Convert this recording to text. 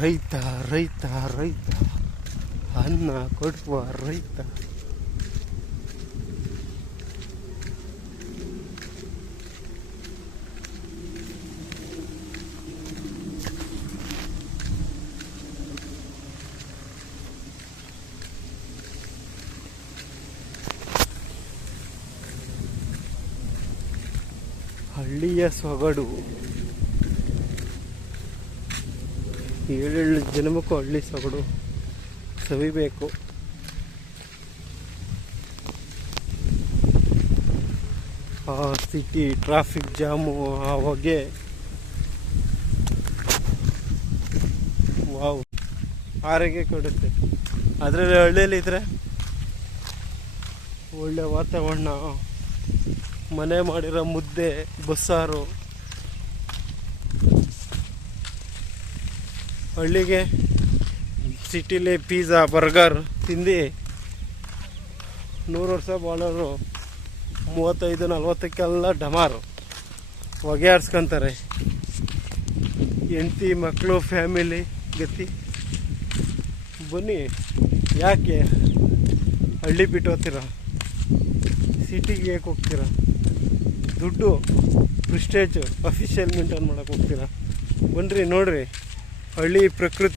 ರೈತ ರೈತ ರೈತ ಅನ್ನ ಕೊಡುವ ರೈತ. ಹಳ್ಳಿಯ ಸೊಗಡು. ಏಳೇಳು ಜನ್ಮಕ್ಕೂ ಹಳ್ಳಿ ಸೊಗಡು ಸವಿಬೇಕು. ಆ ಸಿಟಿ ಟ್ರಾಫಿಕ್ ಜಾಮು, ಆ ಹೊಗೆ, ವಾವ್, ಆರೋಗ್ಯ ಕೊಡುತ್ತೆ. ಅದರಲ್ಲಿ ಹಳ್ಳಿಯಲ್ಲಿ ಇದ್ರೆ ಒಳ್ಳೆ ವಾತಾವರಣ, ಮನೆ ಮಾಡಿರೋ ಮುದ್ದೆ ಬಸ್ಸಾರು. ಹಳ್ಳಿಗೆ ಸಿಟಿಲಿ ಪಿಜ್ಜಾ ಬರ್ಗರ್ ತಿಂದು 100 ವರ್ಷ ಬಾಳೋರು 35-40ಕ್ಕೆಲ್ಲ ಡಮಾರು ಹೊಗೆ ಆಡ್ಸ್ಕೊಂತಾರೆ. ಹೆಂಡತಿ ಮಕ್ಕಳು ಫ್ಯಾಮಿಲಿ ಗತಿ. ಬನ್ನಿ, ಯಾಕೆ ಹಳ್ಳಿ ಬಿಟ್ಟು ಹೋಗ್ತೀರ? ಸಿಟಿಗೆ ಏಕೆ ಹೋಗ್ತೀರ? ದುಡ್ಡು, ಪ್ರಿಸ್ಟೇಜು, ಅಫಿಷಿಯಲ್ ಮೇಂಟೈನ್ ಮಾಡೋಕೆ ಹೋಗ್ತೀರಾ? ಬನ್ನಿರಿ, ನೋಡ್ರಿ ಹಳ್ಳಿ ಪ್ರಕೃತಿ.